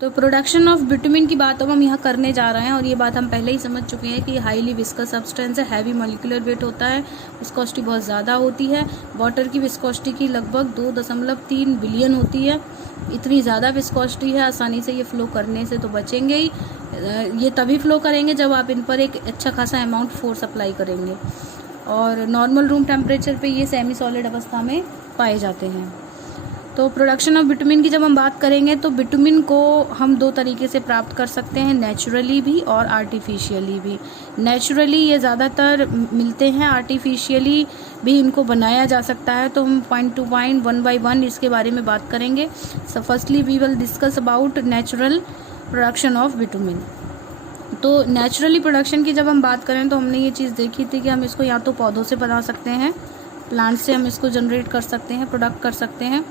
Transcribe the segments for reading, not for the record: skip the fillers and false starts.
तो production of bitumen की बात अब हम यहाँ करने जा रहे हैं, और ये बात हम पहले ही समझ चुके हैं कि हाईली विस्कस सब्सटेंस है, हैवी मॉलिक्यूलर वेट होता है, विस्कोसिटी बहुत ज़्यादा होती है। वाटर की विस्कोसिटी की लगभग 2.3 बिलियन होती है। इतनी ज़्यादा विस्कोसिटी है, आसानी से ये फ़्लो करने से तो बचेंगे ही। ये तभी फ़्लो करेंगे जब आप इन पर एक अच्छा खासा अमाउंट फोर्स अप्लाई करेंगे, और नॉर्मल रूम टेम्परेचर पे ये सेमी सॉलिड अवस्था में पाए जाते हैं। तो प्रोडक्शन ऑफ बिटुमिन की जब हम बात करेंगे तो बिटुमिन को हम दो तरीके से प्राप्त कर सकते हैं, नेचुरली भी और आर्टिफिशियली भी। नेचुरली ये ज़्यादातर मिलते हैं, आर्टिफिशियली भी इनको बनाया जा सकता है। तो हम point to point, one by one इसके बारे में बात करेंगे। So firstly we will discuss about natural production of bitumen. तो नेचुरली प्रोडक्शन की जब हम बात करें तो हमने ये चीज़ देखी थी कि हम इसको या तो पौधों से बना सकते हैं, प्लांट से हम इसको जनरेट कर सकते हैं, प्रोडक्ट कर सकते हैं,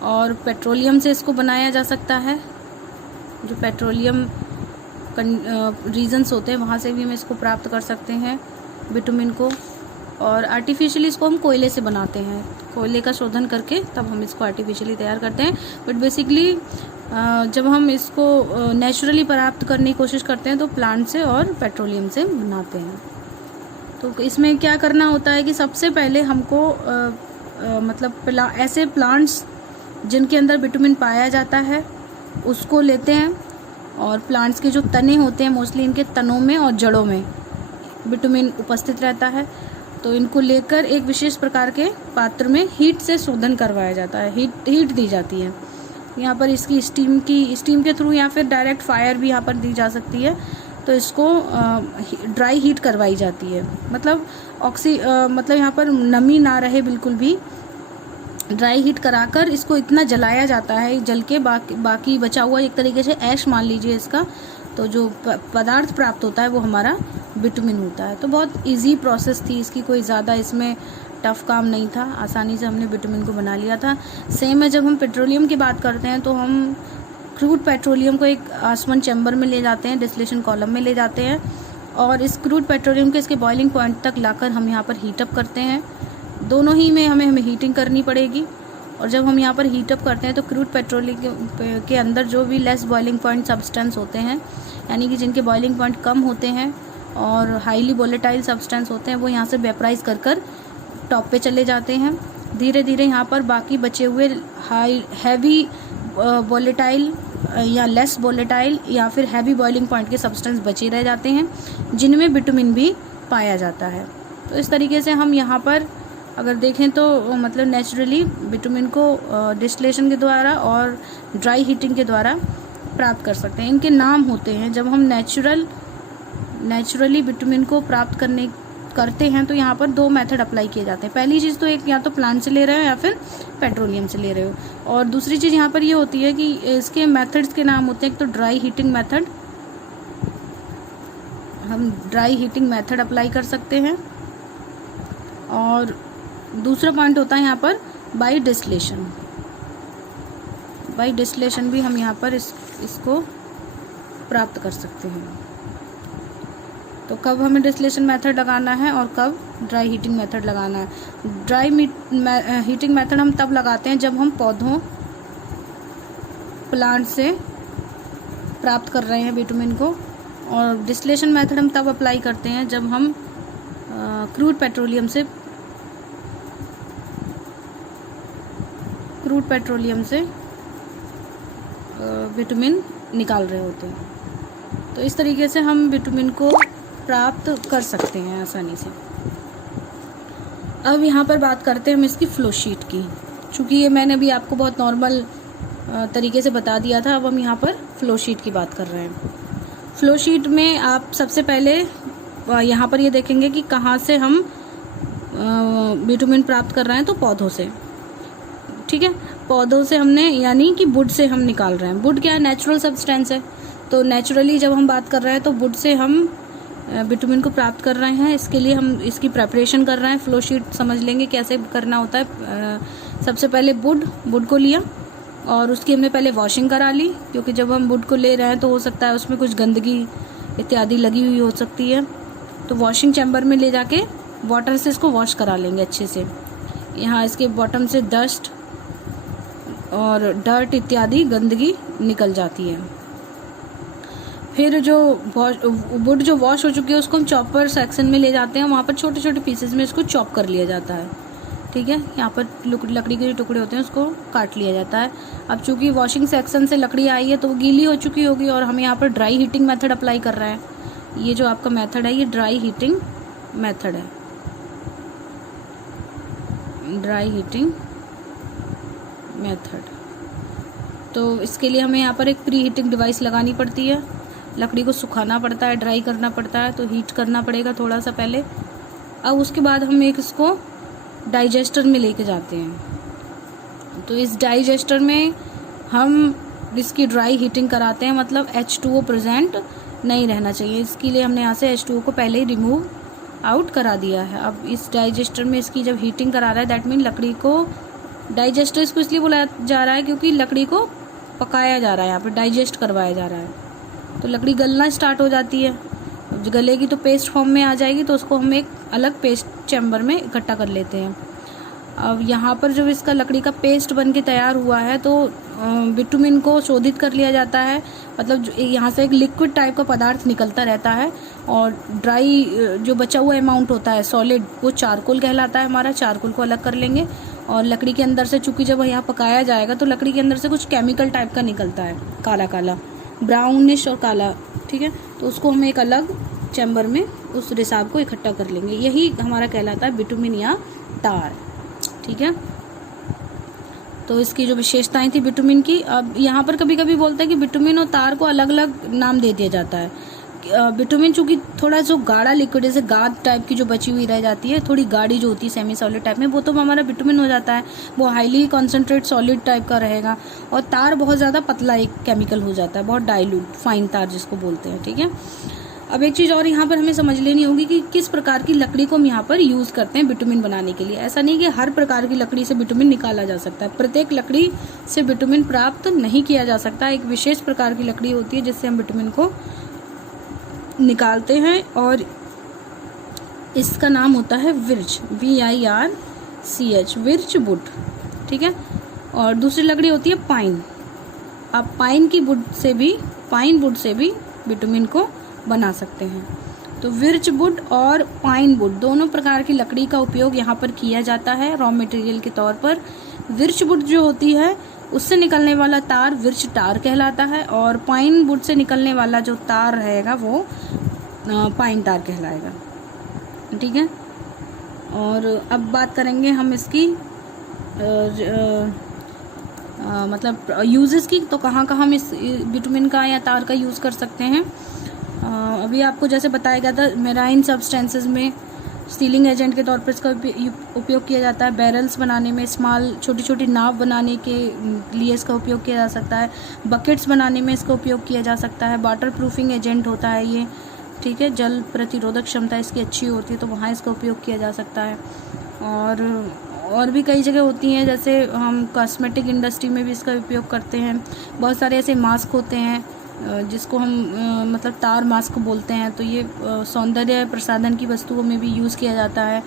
और पेट्रोलियम से इसको बनाया जा सकता है। जो पेट्रोलियम रीजन्स होते हैं वहाँ से भी हम इसको प्राप्त कर सकते हैं बिटुमिन को। और आर्टिफिशियली इसको हम कोयले से बनाते हैं, कोयले का शोधन करके तब हम इसको आर्टिफिशियली तैयार करते हैं। बट बेसिकली जब हम इसको नेचुरली प्राप्त करने की कोशिश करते हैं तो प्लांट से और पेट्रोलियम से बनाते हैं। तो इसमें क्या करना होता है कि सबसे पहले हमको मतलब ऐसे प्लांट्स जिनके अंदर बिटुमिन पाया जाता है उसको लेते हैं, और प्लांट्स के जो तने होते हैं मोस्टली इनके तनों में और जड़ों में बिटुमिन उपस्थित रहता है। तो इनको लेकर एक विशेष प्रकार के पात्र में हीट से शोधन करवाया जाता है, हीट दी जाती है। यहाँ पर इसकी स्टीम के थ्रू या फिर डायरेक्ट फायर भी यहाँ पर दी जा सकती है। तो इसको ड्राई हीट करवाई जाती है, मतलब मतलब यहाँ पर नमी ना रहे बिल्कुल भी, ड्राई हीट कराकर इसको इतना जलाया जाता है, जल के बाकी बचा हुआ एक तरीके से ऐश मान लीजिए इसका, तो जो पदार्थ प्राप्त होता है वो हमारा बिटुमिन होता है। तो बहुत इजी प्रोसेस थी इसकी, कोई ज़्यादा इसमें टफ काम नहीं था, आसानी से हमने बिटुमिन को बना लिया था। सेम है जब हम पेट्रोलियम की बात करते हैं तो हम क्रूड पेट्रोलियम को एक आसवन चैम्बर में ले जाते हैं, डिस्टिलेशन कॉलम में ले जाते हैं, और इस क्रूड पेट्रोलियम को इसके बॉइलिंग पॉइंट तक लाकर हम यहाँ पर हीटअप करते हैं। दोनों ही में हमें हीटिंग करनी पड़ेगी। और जब हम यहाँ पर हीटअप करते हैं तो क्रूड पेट्रोलियम के अंदर जो भी लेस बॉइलिंग पॉइंट सब्सटेंस होते हैं, यानी कि जिनके बॉइलिंग पॉइंट कम होते हैं और हाईली वोलेटाइल सब्सटेंस होते हैं, वो यहाँ से वेपराइज कर टॉप पे चले जाते हैं। धीरे धीरे यहाँ पर बाकी बचे हुए हैवी वोलेटाइल या लेस वोलेटाइल या फिर हैवी बॉइलिंग पॉइंट के सब्सटेंस बचे रह जाते हैं, जिनमें बिटुमिन भी पाया जाता है। तो इस तरीके से हम यहाँ पर अगर देखें तो मतलब नेचुरली बिटुमिन को डिस्टिलेशन के द्वारा और ड्राई हीटिंग के द्वारा प्राप्त कर सकते हैं। इनके नाम होते हैं। जब हम नेचुरली बिटुमिन को प्राप्त करते हैं तो यहाँ पर दो मेथड अप्लाई किए जाते हैं। पहली चीज़ तो एक, या तो प्लांट से ले रहे हो या फिर पेट्रोलियम से ले रहे हो, और दूसरी चीज़ यहाँ पर ये होती है कि इसके मेथड्स के नाम होते हैं। एक तो ड्राई हीटिंग मेथड, हम ड्राई हीटिंग मेथड अप्लाई कर सकते हैं, और दूसरा पॉइंट होता है यहाँ पर बाई डिस्टिलेशन। बाई डिस्टिलेशन भी हम यहाँ पर इसको प्राप्त कर सकते हैं। तो कब हमें डिस्टिलेशन मेथड लगाना है और कब ड्राई हीटिंग मेथड लगाना है। ड्राई हीटिंग मेथड हम तब लगाते हैं जब हम पौधों, प्लांट से प्राप्त कर रहे हैं बिटुमिन को, और डिस्टिलेशन मेथड हम तब अप्लाई करते हैं जब हम क्रूड पेट्रोलियम से बिटुमिन निकाल रहे होते हैं। तो इस तरीके से हम बिटुमिन को प्राप्त कर सकते हैं आसानी से। अब यहाँ पर बात करते हैं हम इसकी फ्लो शीट की। चूँकि ये मैंने अभी आपको बहुत नॉर्मल तरीके से बता दिया था, अब हम यहाँ पर फ्लो शीट की बात कर रहे हैं। फ्लो शीट में आप सबसे पहले यहाँ पर ये देखेंगे कि कहाँ से हम बिटुमिन प्राप्त कर रहे हैं, तो पौधों से। ठीक है, पौधों से हमने, यानी कि वुड से हम निकाल रहे हैं। वुड क्या है, नेचुरल सब्सटेंस है। तो नेचुरली जब हम बात कर रहे हैं तो वुड से हम बिटुमिन को प्राप्त कर रहे हैं। इसके लिए हम इसकी प्रेपरेशन कर रहे हैं। फ्लो शीट समझ लेंगे कैसे करना होता है। सबसे पहले वुड को लिया और उसकी हमने पहले वॉशिंग करा ली, क्योंकि जब हम वुड को ले रहे हैं तो हो सकता है उसमें कुछ गंदगी इत्यादि लगी हुई हो सकती है। तो वॉशिंग चैम्बर में ले जाके वाटर से इसको वॉश करा लेंगे अच्छे से। यहाँ इसके बॉटम से डस्ट और डर्ट इत्यादि गंदगी निकल जाती है। फिर जो वुड जो वॉश हो चुकी है उसको हम चॉपर सेक्शन में ले जाते हैं, वहाँ पर छोटे छोटे पीसेस में इसको चॉप कर लिया जाता है। ठीक है, यहाँ पर लकड़ी के जो टुकड़े होते हैं उसको काट लिया जाता है। अब चूंकि वॉशिंग सेक्शन से लकड़ी आई है तो वो गीली हो चुकी होगी और हमें यहाँ पर ड्राई हीटिंग मेथड अप्लाई कर रहा है। ये जो आपका मेथड है ये ड्राई हीटिंग मेथड है, ड्राई हीटिंग मेथड। तो इसके लिए हमें यहाँ पर एक प्री हीटिंग डिवाइस लगानी पड़ती है, लकड़ी को सुखाना पड़ता है, ड्राई करना पड़ता है, तो हीट करना पड़ेगा थोड़ा सा पहले। अब उसके बाद हम एक इसको डाइजेस्टर में लेके जाते हैं। तो इस डाइजेस्टर में हम इसकी ड्राई हीटिंग कराते हैं, मतलब H2O प्रेजेंट नहीं रहना चाहिए। इसके लिए हमने यहाँ से H2O को पहले ही रिमूव आउट करा दिया है। अब इस डाइजेस्टर में इसकी जब हीटिंग करा रहा है, दैट मीन लकड़ी को, डाइजेस्टर इसको इसलिए बुलाया जा रहा है क्योंकि लकड़ी को पकाया जा रहा है, यहाँ पर डाइजेस्ट करवाया जा रहा है। तो लकड़ी गलना स्टार्ट हो जाती है, गलेगी तो पेस्ट फॉर्म में आ जाएगी, तो उसको हम एक अलग पेस्ट चैम्बर में इकट्ठा कर लेते हैं। अब यहाँ पर जब इसका लकड़ी का पेस्ट बन के तैयार हुआ है तो बिटुमिन को शोधित कर लिया जाता है, मतलब यहाँ से एक लिक्विड टाइप का पदार्थ निकलता रहता है और ड्राई जो बचा हुआ अमाउंट होता है सॉलिड, वो चारकोल कहलाता है हमारा। चारकोल को अलग कर लेंगे और लकड़ी के अंदर से, चूंकि जब यहाँ पकाया जाएगा तो लकड़ी के अंदर से कुछ केमिकल टाइप का निकलता है, काला काला, ब्राउनिश और काला। ठीक है, तो उसको हम एक अलग चैम्बर में उस रिसाव को इकट्ठा कर लेंगे। यही हमारा कहलाता है बिटुमिन या तार। ठीक है, तो इसकी जो विशेषताएं थी बिटुमिन की, अब यहाँ पर कभी कभी बोलते हैं कि बिटुमिन और तार को अलग अलग नाम दे दिया जाता है। बिटुमिन चूंकि थोड़ा जो गाढ़ा लिक्विड, जैसे गाद टाइप की जो बची हुई रह जाती है, थोड़ी गाढ़ी जो होती है सेमी सॉलिड टाइप में, वो तो हमारा बिटुमिन हो जाता है, वो हाईली कॉन्सेंट्रेट सॉलिड टाइप का रहेगा। और तार बहुत ज़्यादा पतला एक केमिकल हो जाता है, बहुत डाइल्यूट फाइन तार जिसको बोलते हैं। ठीक है, अब एक चीज़ और यहाँ पर हमें समझ लेनी होगी कि किस प्रकार की लकड़ी को हम यहाँ पर यूज़ करते हैं बिटुमिन बनाने के लिए। ऐसा नहीं कि हर प्रकार की लकड़ी से बिटुमिन निकाला जा सकता है, प्रत्येक लकड़ी से बिटुमिन प्राप्त नहीं किया जा सकता। एक विशेष प्रकार की लकड़ी होती है जिससे हम बिटुमिन को निकालते हैं और इसका नाम होता है विर्च, VIRCH, विर्च वुड। ठीक है, और दूसरी लकड़ी होती है पाइन। अब पाइन वुड से भी बिटुमिन को बना सकते हैं। तो विर्च वुड और पाइन वुड दोनों प्रकार की लकड़ी का उपयोग यहाँ पर किया जाता है रॉ मटेरियल के तौर पर। विर्च वुड जो होती है उससे निकलने वाला तार विर्च टार कहलाता है और पाइन वुड से निकलने वाला जो तार रहेगा वो पाइन तार कहलाएगा। ठीक है, और अब बात करेंगे हम इसकी मतलब यूजेस की। तो कहाँ कहाँ हम इस बिटुमिन का या तार का यूज़ कर सकते हैं। अभी आपको जैसे बताया गया था, मेराइन सब्सटेंसेस में सीलिंग एजेंट के तौर पर इसका उपयोग किया जाता है। बैरल्स बनाने में, स्मॉल छोटी छोटी नाव बनाने के लिए इसका उपयोग किया जा सकता है। बकेट्स बनाने में इसका उपयोग किया जा सकता है। वाटर प्रूफिंग एजेंट होता है ये। ठीक है, जल प्रतिरोधक क्षमता इसकी अच्छी होती है तो वहाँ इसका उपयोग किया जा सकता है। और भी कई जगह होती हैं, जैसे हम कॉस्मेटिक इंडस्ट्री में भी इसका उपयोग करते हैं। बहुत सारे ऐसे मास्क होते हैं जिसको हम मतलब तार मास्क बोलते हैं, तो ये सौंदर्य प्रसाधन की वस्तुओं में भी यूज़ किया जाता है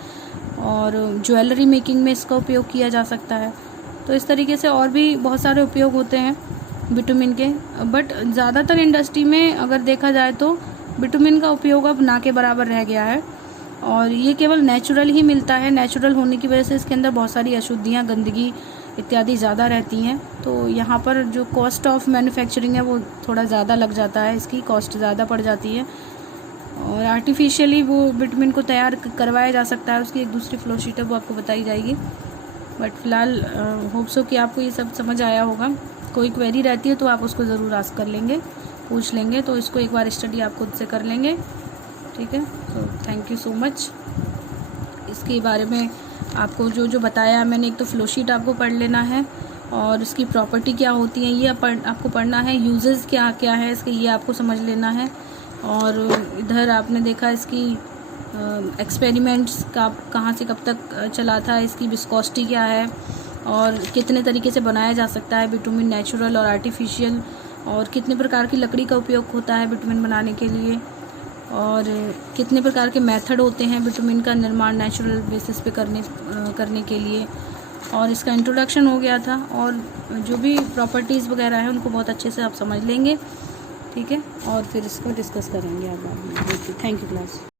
और ज्वेलरी मेकिंग में इसका उपयोग किया जा सकता है। तो इस तरीके से और भी बहुत सारे उपयोग होते हैं बिटुमिन के। बट ज़्यादातर इंडस्ट्री में अगर देखा जाए तो बिटुमिन का उपयोग अब ना के बराबर रह गया है और ये केवल नेचुरल ही मिलता है। नेचुरल होने की वजह से इसके अंदर बहुत सारी अशुद्धियाँ, गंदगी इत्यादि ज़्यादा रहती हैं, तो यहाँ पर जो कॉस्ट ऑफ मैन्युफैक्चरिंग है वो थोड़ा ज़्यादा लग जाता है, इसकी कॉस्ट ज़्यादा पड़ जाती है। और आर्टिफिशियली वो बिटुमिन को तैयार करवाया जा सकता है, उसकी एक दूसरी फ्लो शीट है वो आपको बताई जाएगी। बट फिलहाल होप सो कि आपको ये सब समझ आया होगा। कोई क्वेरी रहती है तो आप उसको ज़रूर आस्क कर लेंगे, पूछ लेंगे, तो इसको एक बार स्टडी आप खुद से कर लेंगे। ठीक है, तो थैंक यू सो मच। इसके बारे में आपको जो बताया मैंने, एक तो फ्लो शीट आपको पढ़ लेना है और इसकी प्रॉपर्टी क्या होती है ये आपको पढ़ना है। यूजेस क्या क्या है इसके, ये आपको समझ लेना है। और इधर आपने देखा इसकी एक्सपेरिमेंट्स का कहाँ से कब तक चला था, इसकी विस्कोसिटी क्या है और कितने तरीके से बनाया जा सकता है बिटुमिन, नेचुरल और आर्टिफिशियल, और कितने प्रकार की लकड़ी का उपयोग होता है बिटुमिन बनाने के लिए, और कितने प्रकार के मेथड होते हैं बिटुमिन का निर्माण नेचुरल बेसिस पे करने के लिए, और इसका इंट्रोडक्शन हो गया था, और जो भी प्रॉपर्टीज़ वगैरह है उनको बहुत अच्छे से आप समझ लेंगे, ठीक है। और फिर इसको डिस्कस करेंगे आप बाद में। Thank you class.